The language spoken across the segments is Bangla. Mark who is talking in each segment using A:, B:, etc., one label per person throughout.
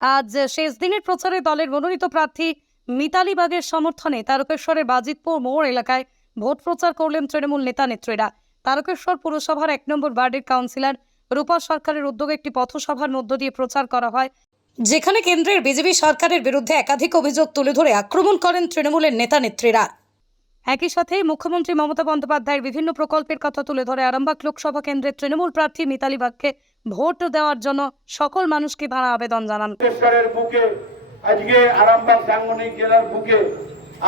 A: আজ শেষ দিনের প্রচারে দলের মনোনীত প্রার্থী মিতালি বাগের সমর্থনে তারকেশ্বরের বাজিতপুর মোড় এলাকায় ভোট প্রচার করলেন তৃণমূল নেতা নেত্রীরা। তারকেশ্বর পুরসভার এক নম্বর ওয়ার্ডের কাউন্সিলর রূপা সরকারের উদ্যোগে একটি পথসভার মধ্য দিয়ে প্রচার করা হয়, যেখানে কেন্দ্রের বিজেপি সরকারের বিরুদ্ধে একাধিক অভিযোগ তুলে ধরে আক্রমণ করেন তৃণমূলের নেতা নেত্রীরা। একই সাথে মুখ্যমন্ত্রী মমতা বন্দ্যোপাধ্যায়ের বিভিন্ন প্রকল্পের কথা তুলে ধরে আরামবাগ লোকসভা কেন্দ্রের তৃণমূল প্রার্থী মিতালি বাগকে ভোট দেওয়ার জন্য সকল মানুষকে তারা আবেদন জানান।
B: বুকে, আজকে আরামবাগ সাংগঠনিক জেলার বুকে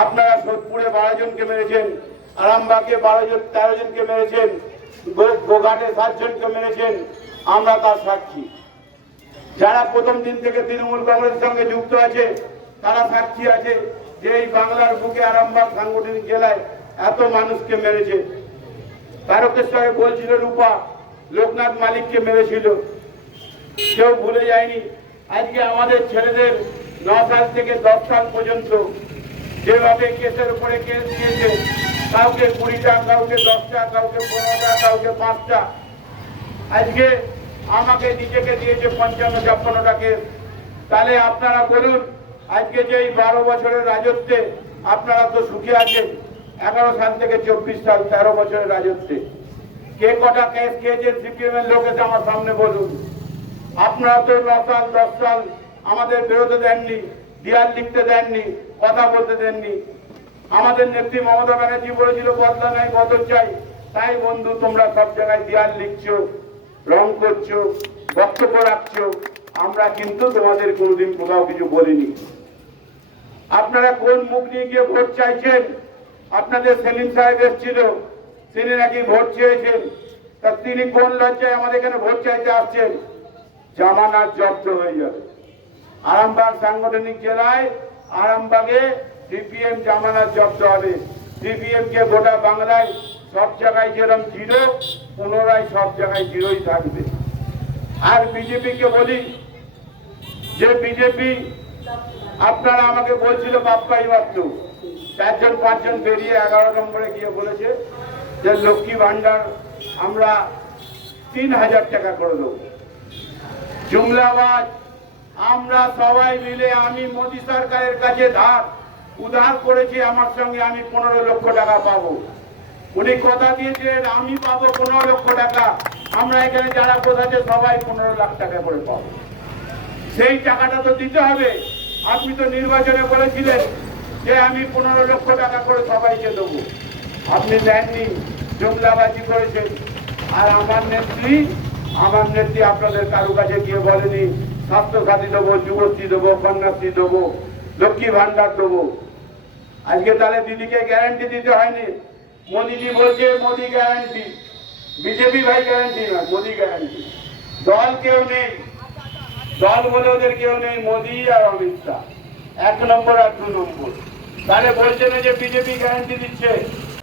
B: আপনারা সোদপুরে বারো জনকে মেরেছেন, আরামবাগে বারো জন, তেরো জনকে মেরেছেন গোঘাটে সাত জনকে মেরেছেন, আমরা তার সাক্ষী। যারা প্রথম দিন থেকে তৃণমূল কংগ্রেসের সঙ্গে যুক্ত আছে, তারা সাক্ষী আছে যে এই বাংলার বুকে আরামবাগ সাংগঠনিক জেলায় এত মানুষকে মেরেছে। তারকেশ্বরে বলছিল রূপা লোকনাথ মালিককে মেরেছিল। কেউ ভুলে যায়নি। আজকে আমাদের ছেলেদের ন সাল থেকে দশ সাল পর্যন্ত যেভাবে কেসের উপরে কেস দিয়েছে, কাউকে কুড়িটা কাউকে দশটা কাউকে পনেরোটা কাউকে পাঁচটা আজকে আমাকে নিজেকে দিয়েছে পঞ্চান্ন ছাপ্পান্নটা কেস। তাহলে আপনারা বলুন, আজকে যে এই বারো বছরের রাজত্বে আপনারা তো সুখে আছেন, এগারো সাল থেকে চব্বিশ সাল তেরো বছরের রাজত্বে। কে কটা কেস খেয়েছে সিপিএম এর লোকেতে আমার সামনে বলুন আপনারা তো ন সাল, দশ সাল আমাদের বেরোতে দেননি, দেয়াল লিখতে দেননি, কথা বলতে দেননি। আমাদের নেত্রী মমতা ব্যানার্জি বলেছিল, বদলা নাই, বদল চাই। তাই বন্ধু, তোমরা সব জায়গায় দেয়াল লিখছো, রং করছ, বক্তব্য রাখছো। আমরা কিন্তু তোমাদের কোনোদিন কোথাও কিছু বলিনি। আপনারা কোন মুখ নিয়ে গিয়ে ভোট চাইছেন? আপনাদের সেলিম সাহেব এসেছিল। তিনি নাকি ভোট চেয়েছেন তা তিনি কোন লজ্জায় আমাদের এখানে ভোট চাইতে আসছেন? জামানার জব্দ হয়ে যাবে। আরামবাগ সাংগঠনিক জেলায় আরামবাগে সিপিএম জামানার জব্দ হবে। সিপিএম কে গোটা বাংলায় সব জায়গায় যেরকম জিরো পুনরায় সব জায়গায় জিরোই থাকবে। আর বিজেপিকে বলি, যে বিজেপি, আপনারা আমাকে বলছিল বাপ্পাই মাত্র চারজন, পাঁচজন বেরিয়ে এগারো নম্বরে গিয়ে বলেছে যে লক্ষ্মী ভান্ডার আমরা তিন হাজার টাকা করে দেবো। জুমলাবাদ আমরা সবাই মিলে আমি মোদি সরকারের কাছে ধার, উধার করেছি, আমার সঙ্গে আমি পনেরো লক্ষ টাকা পাবো। উনি কথা দিয়েছিলেন, আমি পাবো পনেরো লক্ষ টাকা। আমরা এখানে যারা কোথাছে সবাই পনেরো লাখ টাকা করে পাবো। সেই টাকাটা তো দিতে হবে। আপনি তো নির্বাচনে বলেছিলেন যে আমি পনেরো লক্ষ টাকা করে সবাইকে দেবো। আপনি দেননি জুমলাবাজি করেছেন। আর আমার নেত্রী আমার নেত্রী আপনাদের কারও কাছে গিয়ে বলেনি, স্বাস্থ্যসাথী দেবো, যুবশ্রী দেবো, কন্যাশ্রী দেবো, লক্ষ্মী ভান্ডার দেবো। আজকে তাহলে দিদিকে গ্যারান্টি দিতে হয়নি। মোদিজি বলছে, মোদি গ্যারান্টি বিজেপি ভাই গ্যারান্টি না মোদি গ্যারান্টি দল কেউ নেই। দল বলে ওদের কেউ নেই, মোদি আর অমিত শাহ। এক নম্বর আর দু নম্বর। তাহলে বলছে না যে বিজেপি গ্যারান্টি দিচ্ছে।